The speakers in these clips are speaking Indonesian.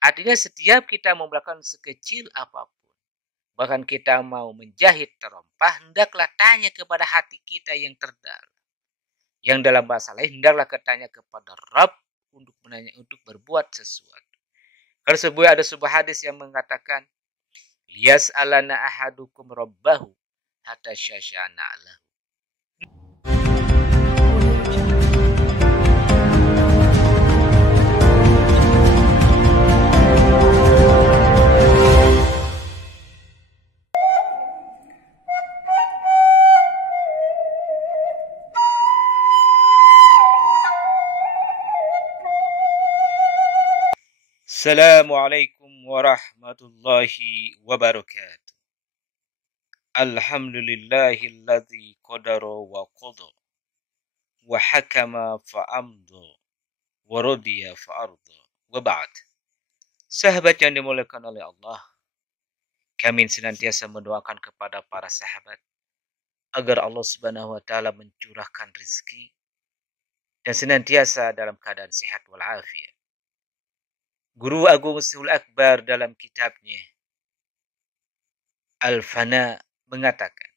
Artinya setiap kita mau melakukan sekecil apapun, bahkan kita mau menjahit terompah, hendaklah tanya kepada hati kita yang terdalam. Yang dalam bahasa lain, hendaklah bertanya kepada Rabb untuk berbuat sesuatu. Kalau ada sebuah hadis yang mengatakan, liyas'alana ahadukum rabbahu hatta syashana lahu. Assalamualaikum warahmatullahi wabarakatuh. Alhamdulillahilladzi qadara wa qada wa hakama fa amda wa radiya fa arda wa ba'd. Sahabat yang dimuliakan oleh Allah, kami senantiasa mendoakan kepada para sahabat agar Allah Subhanahu wa taala mencurahkan rezeki dan senantiasa dalam keadaan sehat walafiat. Guru Agung Syaikhul Akbar dalam kitabnya Al-Fana mengatakan,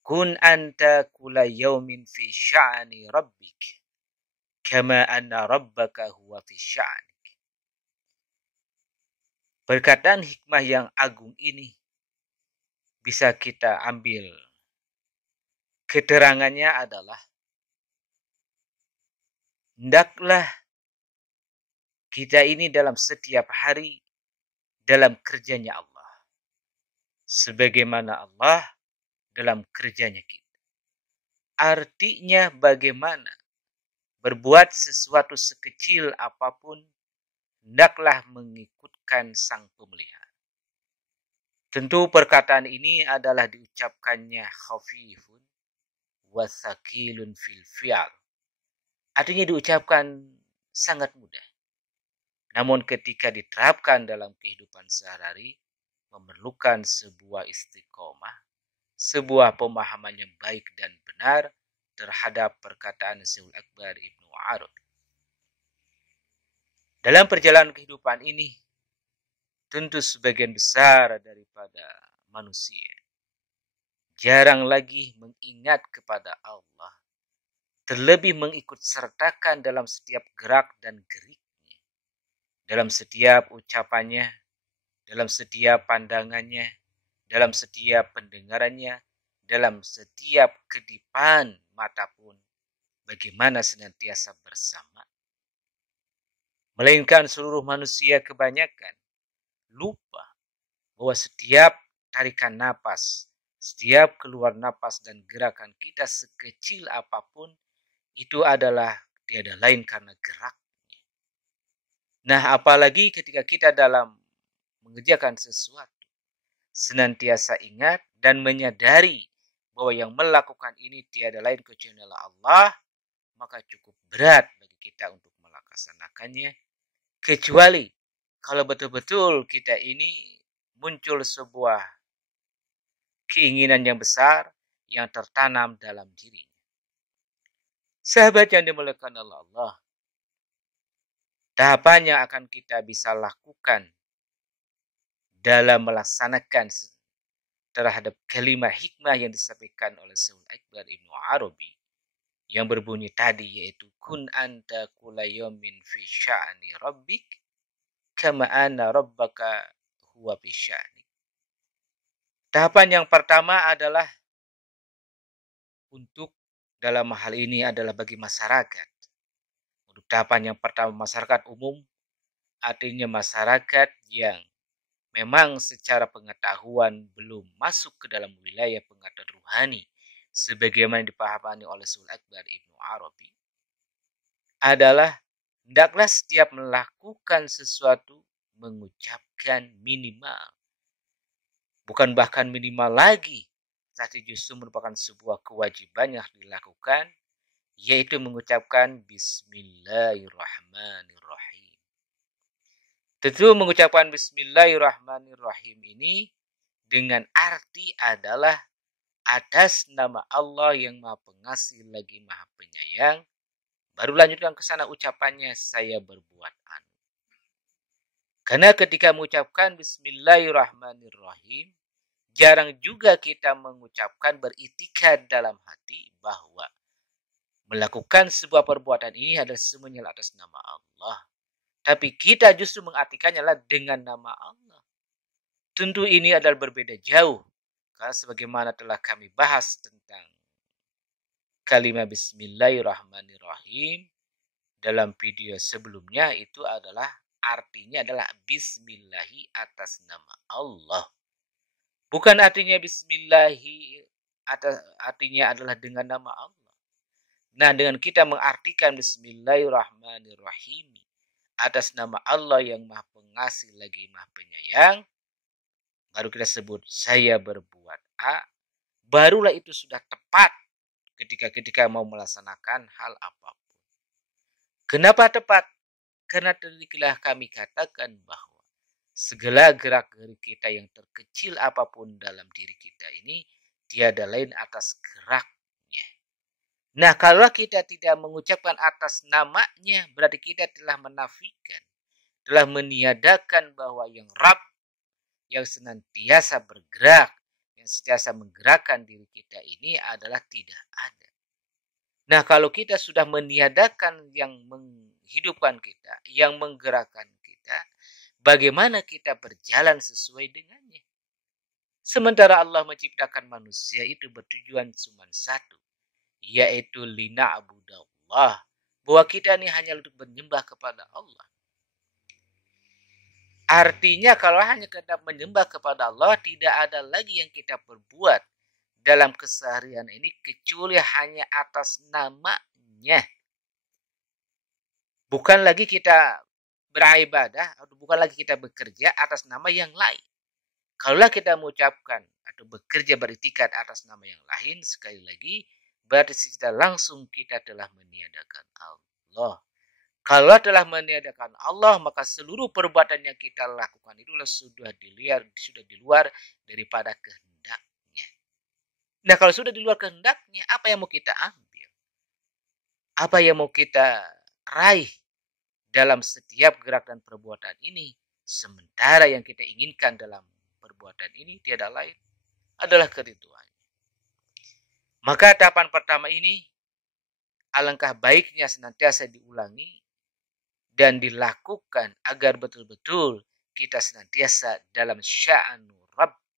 kun anta kula yaumin fi sya'ani rabbik kama anna rabbaka huwa fi sya'nik. Perkataan hikmah yang agung ini bisa kita ambil keterangannya adalah, hendaklah kita ini dalam setiap hari dalam kerjanya Allah, sebagaimana Allah dalam kerjanya kita. Artinya bagaimana berbuat sesuatu sekecil apapun, hendaklah mengikutkan sang pemelihara. Tentu perkataan ini adalah diucapkannya khafifun wa thaqilun fil fi'al. Artinya diucapkan sangat mudah. Namun ketika diterapkan dalam kehidupan sehari-hari, memerlukan sebuah istiqomah, sebuah pemahaman yang baik dan benar terhadap perkataan Syaikhul Akbar Ibnu Arabi. Dalam perjalanan kehidupan ini, tentu sebagian besar daripada manusia jarang lagi mengingat kepada Allah, terlebih mengikut sertakan dalam setiap gerak dan geriknya, dalam setiap ucapannya, dalam setiap pandangannya, dalam setiap pendengarannya, dalam setiap kedipan mata pun, bagaimana senantiasa bersama. Melainkan seluruh manusia kebanyakan lupa bahwa setiap tarikan napas, setiap keluar napas dan gerakan kita sekecil apapun, itu adalah tiada lain karena geraknya. Nah, apalagi ketika kita dalam mengerjakan sesuatu, senantiasa ingat dan menyadari bahwa yang melakukan ini tiada lain kecuali Allah, maka cukup berat bagi kita untuk melaksanakannya, kecuali kalau betul-betul kita ini muncul sebuah keinginan yang besar yang tertanam dalam dirinya. Sahabat yang dimuliakan Allah, tahapan yang akan kita bisa lakukan dalam melaksanakan terhadap kalimat hikmah yang disampaikan oleh Syaikhul Akbar Ibnu Arabi yang berbunyi tadi, yaitu kun anta kula yaumin fi sya'ni rabbik kama anna rabbaka huwa fi sya'ni. Tahapan yang pertama adalah untuk dalam hal ini adalah bagi masyarakat. Untuk tahapan yang pertama masyarakat umum, artinya masyarakat yang memang secara pengetahuan belum masuk ke dalam wilayah pengetahuan ruhani sebagaimana dipahami oleh Syaikhul Akbar Ibnu Arabi, adalah hendaklah setiap melakukan sesuatu mengucapkan minimal, bukan bahkan minimal lagi, tapi justru merupakan sebuah kewajiban yang dilakukan, yaitu mengucapkan Bismillahirrahmanirrahim. Tentu mengucapkan Bismillahirrahmanirrahim ini dengan arti adalah atas nama Allah yang Maha Pengasih lagi Maha Penyayang. Baru lanjutkan ke sana ucapannya, saya berbuat anu. Karena ketika mengucapkan Bismillahirrahmanirrahim, jarang juga kita mengucapkan beriktikad dalam hati bahwa melakukan sebuah perbuatan ini adalah semuanya atas nama Allah. Tapi kita justru mengartikannya adalah dengan nama Allah. Tentu ini adalah berbeda jauh. Karena sebagaimana telah kami bahas tentang kalimat Bismillahirrahmanirrahim dalam video sebelumnya, itu adalah artinya adalah Bismillahi atas nama Allah. Bukan artinya Bismillahi artinya adalah dengan nama Allah. Nah, dengan kita mengartikan Bismillahirrahmanirrahim atas nama Allah yang Maha Pengasih lagi Maha Penyayang, baru kita sebut saya berbuat A, barulah itu sudah tepat ketika mau melaksanakan hal apapun. Kenapa tepat? Karena telah kami katakan bahwa segala gerak-gerik kita yang terkecil apapun dalam diri kita ini tiada lain atas geraknya. Nah, kalau kita tidak mengucapkan atas namanya, berarti kita telah menafikan, telah meniadakan bahwa yang Rabb, yang senantiasa bergerak, yang senantiasa menggerakkan diri kita ini adalah tidak ada. Nah, kalau kita sudah meniadakan yang menghidupkan kita, yang menggerakkan kita, bagaimana kita berjalan sesuai dengannya? Sementara Allah menciptakan manusia itu bertujuan cuma satu, yaitu lina'budallah, bahwa kita ini hanya untuk menyembah kepada Allah. Artinya kalau hanya kita menyembah kepada Allah, tidak ada lagi yang kita perbuat dalam keseharian ini kecuali hanya atas namanya. Bukan lagi kita beribadah, atau bukan lagi kita bekerja atas nama yang lain. Kalaulah kita mengucapkan atau bekerja beriktikad atas nama yang lain, sekali lagi, berarti kita langsung kita telah meniadakan Allah. Kalau telah meniadakan Allah, maka seluruh perbuatan yang kita lakukan itu sudah di luar daripada kehendaknya. Nah, kalau sudah di luar kehendaknya, apa yang mau kita ambil? Apa yang mau kita raih dalam setiap gerak dan perbuatan ini? Sementara yang kita inginkan dalam perbuatan ini tiada lain adalah keriduan. Maka tahapan pertama ini alangkah baiknya senantiasa diulangi dan dilakukan agar betul-betul kita senantiasa dalam sya'anu Rabbi.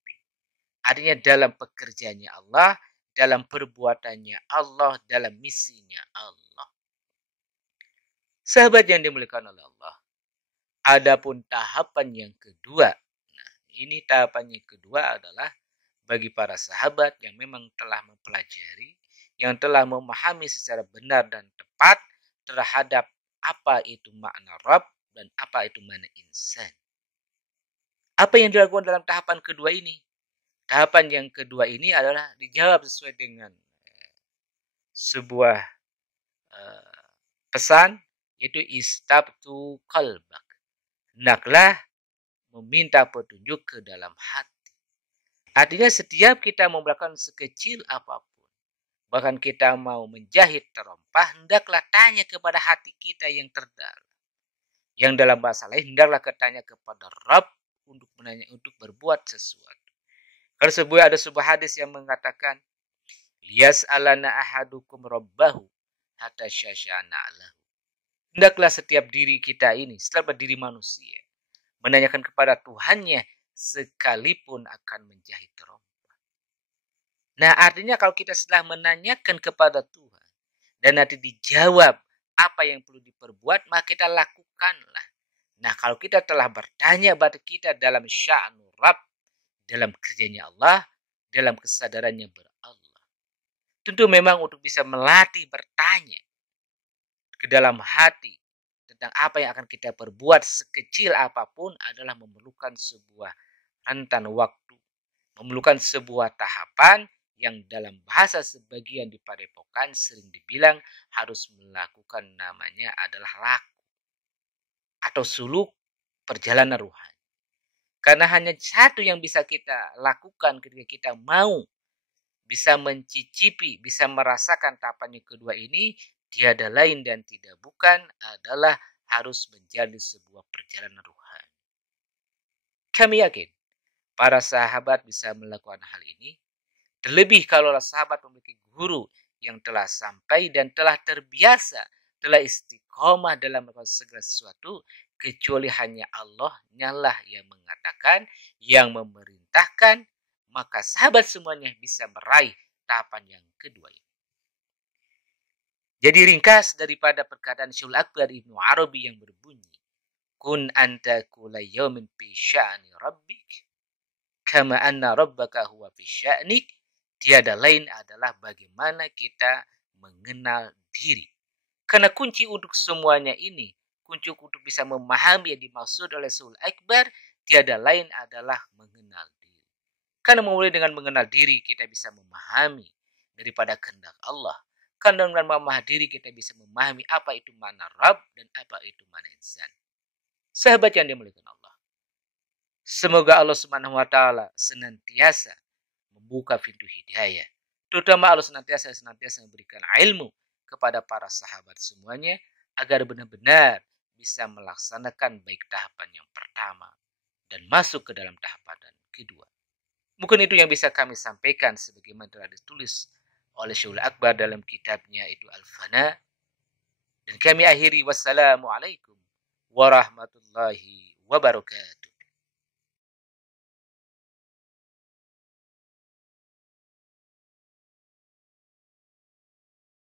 Artinya dalam pekerjaannya Allah, dalam perbuatannya Allah, dalam misinya Allah. Sahabat yang dimuliakan oleh Allah. Adapun tahapan yang kedua. Nah, ini tahapan yang kedua adalah bagi para sahabat yang memang telah mempelajari, yang telah memahami secara benar dan tepat terhadap apa itu makna Rabb dan apa itu makna insan. Apa yang dilakukan dalam tahapan kedua ini? Tahapan yang kedua ini adalah dijawab sesuai dengan sebuah pesan, yaitu istabtu qalbak. Hendaklah meminta petunjuk ke dalam hati. Artinya setiap kita melakukan sekecil apapun, bahkan kita mau menjahit terompah, hendaklah tanya kepada hati kita yang terdalam. Yang dalam bahasa lain, hendaklah bertanya kepada Rabb untuk berbuat sesuatu. Kalau ada sebuah hadis yang mengatakan, liyas'alana ahadukum rabbahu hatta syashana lahu. Hendaklah setiap diri kita ini, setiap diri manusia, menanyakan kepada Tuhannya sekalipun akan menjahit terompah. Nah, artinya kalau kita setelah menanyakan kepada Tuhan dan nanti dijawab apa yang perlu diperbuat, maka kita lakukanlah. Nah, kalau kita telah bertanya, berarti kita dalam sya'nu Rabb, dalam kerjanya Allah, dalam kesadarannya berallah. Tentu memang untuk bisa melatih bertanya ke dalam hati tentang apa yang akan kita perbuat sekecil apapun adalah memerlukan sebuah rentan waktu, memerlukan sebuah tahapan yang dalam bahasa sebagian di Padepokan sering dibilang harus melakukan namanya adalah laku atau suluk perjalanan rohani. Karena hanya satu yang bisa kita lakukan ketika kita mau bisa mencicipi, bisa merasakan tahapan yang kedua ini, tiada lain dan tidak bukan adalah harus menjadi sebuah perjalanan rohani. Kami yakin para sahabat bisa melakukan hal ini. Terlebih kalau sahabat memiliki guru yang telah sampai dan telah terbiasa, telah istiqomah dalam melakukan segala sesuatu, kecuali hanya Allah lah yang mengatakan, yang memerintahkan, maka sahabat semuanya bisa meraih tahapan yang kedua ini. Jadi ringkas daripada perkataan Syaikhul Akbar Ibnu Arabi yang berbunyi, kun anta kula yawmin fi sya'ni rabbik kama anna rabbaka huwa fi sya'nik. Tiada lain adalah bagaimana kita mengenal diri. Karena kunci untuk semuanya ini, kunci untuk bisa memahami yang dimaksud oleh Syaikhul Akbar, tiada lain adalah mengenal diri. Karena mulai dengan mengenal diri kita bisa memahami daripada kehendak Allah. Karena dengan memahami diri kita bisa memahami apa itu mana Rabb dan apa itu mana insan. Sahabat yang dimuliakan Allah, semoga Allah Subhanahu wa taala senantiasa membuka pintu hidayah. Terutama Allah senantiasa memberikan ilmu kepada para sahabat semuanya agar benar-benar bisa melaksanakan baik tahapan yang pertama dan masuk ke dalam tahapan kedua. Mungkin itu yang bisa kami sampaikan sebagaimana telah ditulis oleh Syaikhul Akbar dalam kitabnya itu Al-Fana. Dan kami akhiri, wassalamualaikum warahmatullahi wabarakatuh.